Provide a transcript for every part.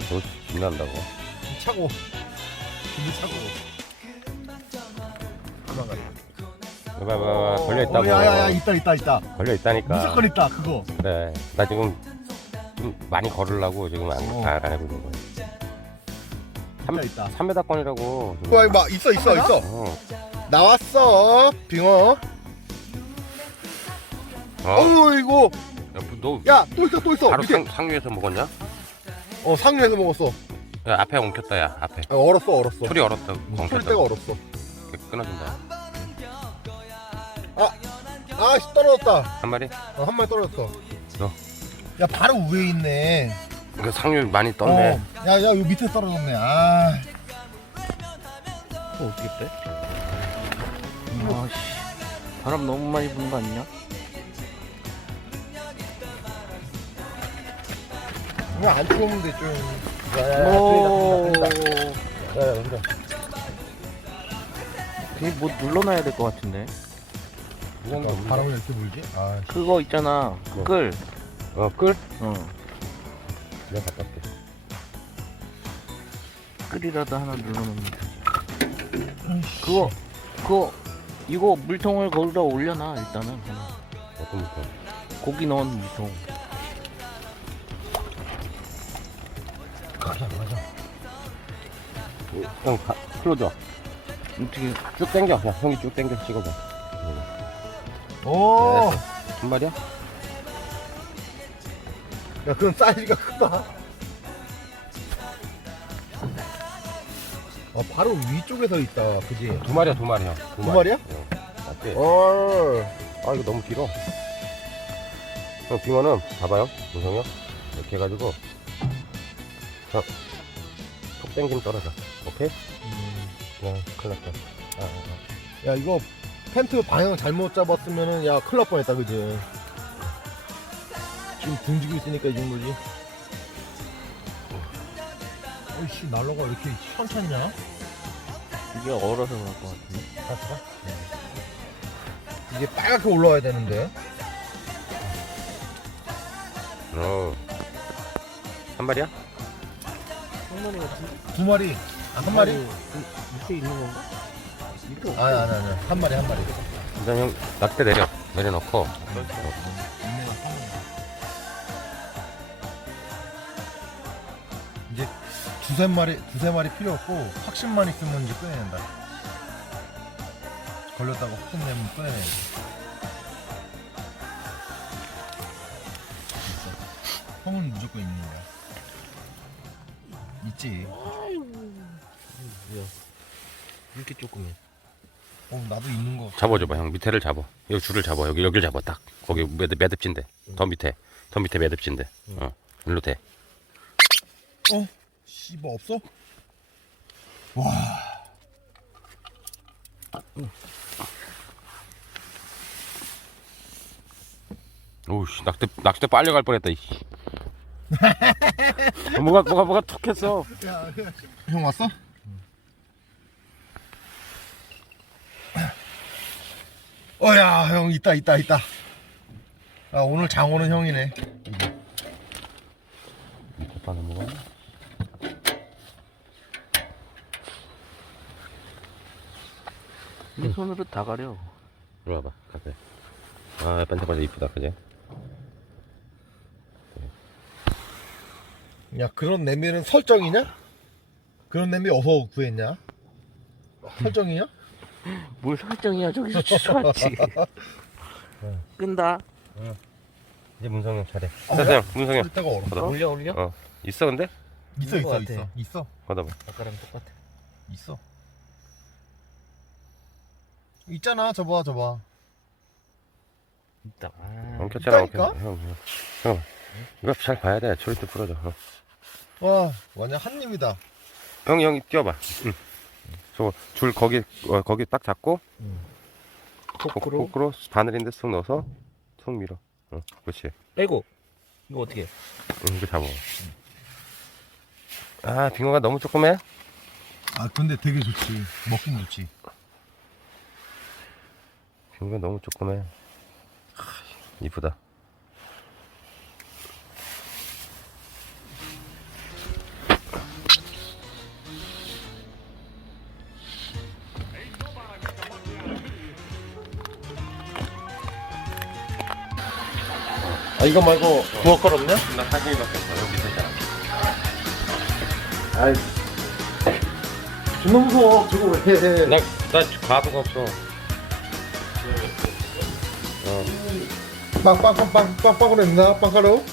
더 빛난다고. 차고 준비 차고 도망가 봐봐, 봐봐, 걸려 있다고. 어, 야야야 있다 있다 있다 걸려 있다니까. 무조건 있다 그거 그래. 나 지금 좀 많이 걸으려고 지금 안, 어. 안, 안 하고 있는 거야. 있다 있다 3m권이라고. 와 이거 있어 있어 있어 어. 나왔어 빙어 어. 어 우 이거 야, 너 야또 있어 또 있어 바로 밑에 상, 상류에서 먹었냐? 어 상류에서 먹었어 야, 앞에 엉켰다, 야, 앞에. 아, 얼었어 얼었어 풀이 얼었다, 엉켰다. 풀때가 얼었어 끊어진다. 아씨 떨어졌다 한 마리? 어, 한 마리 떨어졌어 너. 야 바로 위에 있네 그 상류 많이 떴네. 어. 야야 여기 밑에 떨어졌네 아또 어떻게 빼? 아씨 바람 너무 많이 부는 거 아니냐? 이거 안 추우면 돼좀 오 야야 그래 그게 뭐 눌러놔야 될 것 같은데 이 정도 야, 바람이 이렇게 불지? 아 그거 있잖아 뭐? 끌 어, 끌? 어. 내가 갖다 올게. 끌이라도 하나 눌러놓으면 되지 그거 그거 이거 물통을 거기다 올려놔 일단은. 어떤 부터? 고기 넣은 물통 가자 가자 형, 가, 풀어줘. 어떻게 쭉 당겨. 야, 형이 쭉 당겨 찍어봐. 오! 한 마리야? 야 그건 사이즈가 크다 어 바로 위쪽에 서 있다 그지? 두 마리야, 두 마리야. 두, 두 마리야? 어, 맞지? 어 아, 이거 너무 길어. 형, 빙어는 봐봐요. 무성이요. 이렇게 해가지고. 자, 톡 당기면 떨어져. 오케이? 야, 큰일 났다. 아, 아, 아. 야 이거 펜트 방향 잘못 잡았으면은 야 큰일 날 뻔했다 그지? 지금 등지고 있으니까 이 정도지 어이씨 난로가 왜 이렇게 현찮냐? 이게 얼어서 그럴 것 같은데 봤어? 이게 빨갛게 올라와야 되는데 어. 한 마리야? 한 마리 같은데? 두 마리 아, 한 마리? 밑에 있는 건가? 밑에 없어 아니 아니 아니 한 마리 한 마리 일단 형, 낚대 내려. 내려놓고. 이제 두세 마리 두세 마리 필요 없고 확신만 있으면 이제 꺼내낸다. 걸렸다고 확신 내면 꺼내내. 있어. 형은 무조건 있는 거야. 있지. 이렇게 조그매 어 나도 있는 거. 잡아줘봐, 형. 밑에를 잡아. 여기 줄을 잡아. 여기, 여기를 잡아. 딱. 거기 매듭, 매듭진데. 더 밑에. 더 밑에 매듭진데. 어. 일로 돼. 어? 씨발 없어? 와. 오우씨, 낚대, 낚대 빨려 갈 뻔했다, 이씨. 뭐가, 뭐가, 뭐가 툭 했어. 형 왔어? 어야 형 있다 있다 있다. 아 오늘 장호는 형이네. 오빠 넘어가? 내 손으로 다 가려 이리 와봐, 가까이. 아, 반짝반짝 이쁘다, 그지? 야 그런 냄비는 설정이냐? 그런 냄비 어디서 구했냐? 설정이냐? 뭘 설정이야 저기서 취소하지 끈다 이제 문성이 형 차례. 됐어, 형. 문성이 형. 이따가 얼어. 걷어봐. 올려 올려 어. 있어, 근데? 있어 있는 거 있어 같아. 있어 있어 걷어봐. 아까랑 똑같아 있어. 있잖아 저봐 저봐. 있다 아, 엉켰잖아, 있다니까? 엉켰 형, 형. 형. 이거 잘 봐야 돼. 초리대 풀어줘. 어. 와 완전 한입니다. 형이, 형이 뛰어봐. 응. 저거, 줄 거기, 어, 거기 딱 잡고, 포크로 포크로 바늘인데 쑥 넣어서, 쑥 밀어. 어, 그렇지. 빼고 이거 어떻게 응, 이거 잡아. 아, 빙어가 너무 조그매? 아 근데 되게 좋지. 먹긴 좋지. 빙어가 너무 조그매. 하, 이쁘다. 아 이거 말고 부엌갈 없냐? 나 사진이밖에 없어. 여기 있었잖아. 아이 존나 무서워 저거 왜 해? 나, 나 가구가 없어. 어. 빵빵빵빵빵빵으로 했나? 빵가루?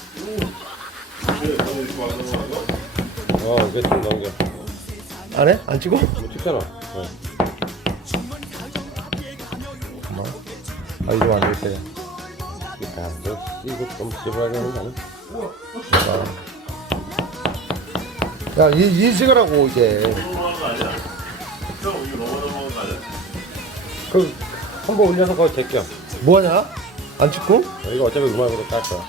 어, 이게 좀 넘겨. 안 해? 안 찍어? 뭐 찍잖아. 어. 아 이거 안 될때 야, 너 이거 좀 집어야 되는 거 아니야? 야 이, 인식을 하고 이제 그, 한 번 올려서 거기 제껴. 뭐하냐? 안 찍고? 어, 이거 어차피 음악으로 깔 거야.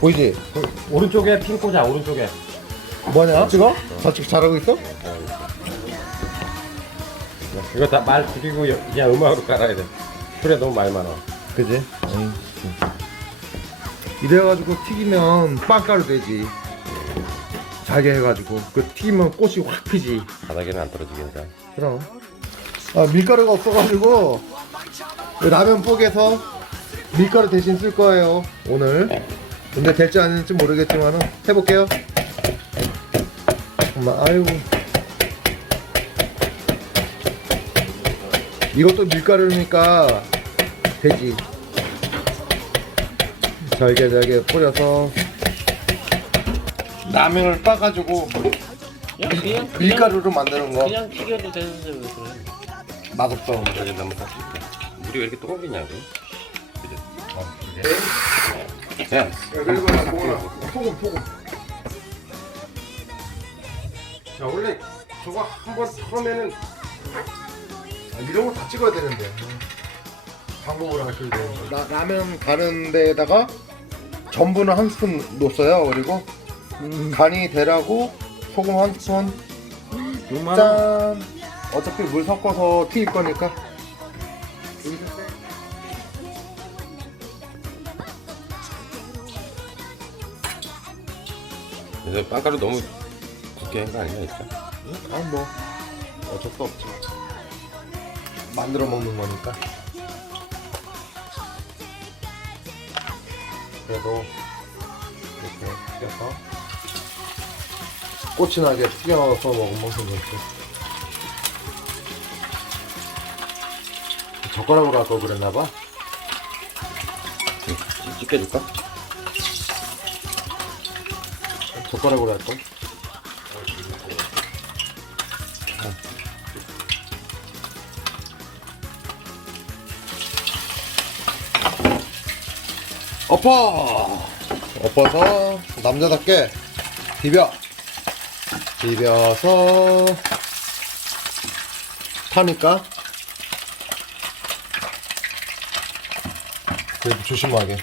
보이지? 오른쪽에 핀 꽂아, 오른쪽에. 뭐하냐? 찍어? 다 찍, 잘하고 있어? 이거 다 말 줄이고 여- 그냥 음악으로 깔아야 돼. 소리가 너무 많이 많아. 그지? 이래가지고 튀기면 빵가루 되지 잘게 해가지고 그 튀기면 꽃이 확 피지 바닥에는 안 떨어지겠다. 그럼 아 밀가루가 없어가지고 라면 뽀개서 밀가루 대신 쓸 거예요 오늘 근데 될지 안 될지 모르겠지만은 해볼게요 엄마 아이고 이것도 밀가루니까 되지 잘게 잘게 뿌려서 라면을 빠가지고 그냥 그냥 밀가루로 만드는 거 그냥 튀겨도 되는데 왜 그래? 맛없어 여기 너무. 물이 왜 이렇게 뜨겁겠냐고. 그죠? 야, 그리고 소금 소금 야, 원래 저거 한 번 처음에는 아, 이런 거다 찍어야 되는데. 방법을 하셔야 돼요 라, 라면 가는 데에다가 전분을 한 스푼 넣었어요 그리고 간이 되라고 소금 한 스푼 짠. 어차피 물 섞어서 튀길 거니까. 그래서 빵가루 너무 굵게 한 거 아니야, 진짜? 아니 뭐. 어쩔 수 없지 만들어 먹는 거니까. 그래도 이렇게 튀겨서 꽃이 나게 튀겨서 먹으면 괜찮지. 젓가락으로 할걸 그랬나봐? 찢겨줄까? 젓가락으로 할걸 엎어. 엎어서 남자답게 비벼. 비벼서 타니까 그래도 조심하게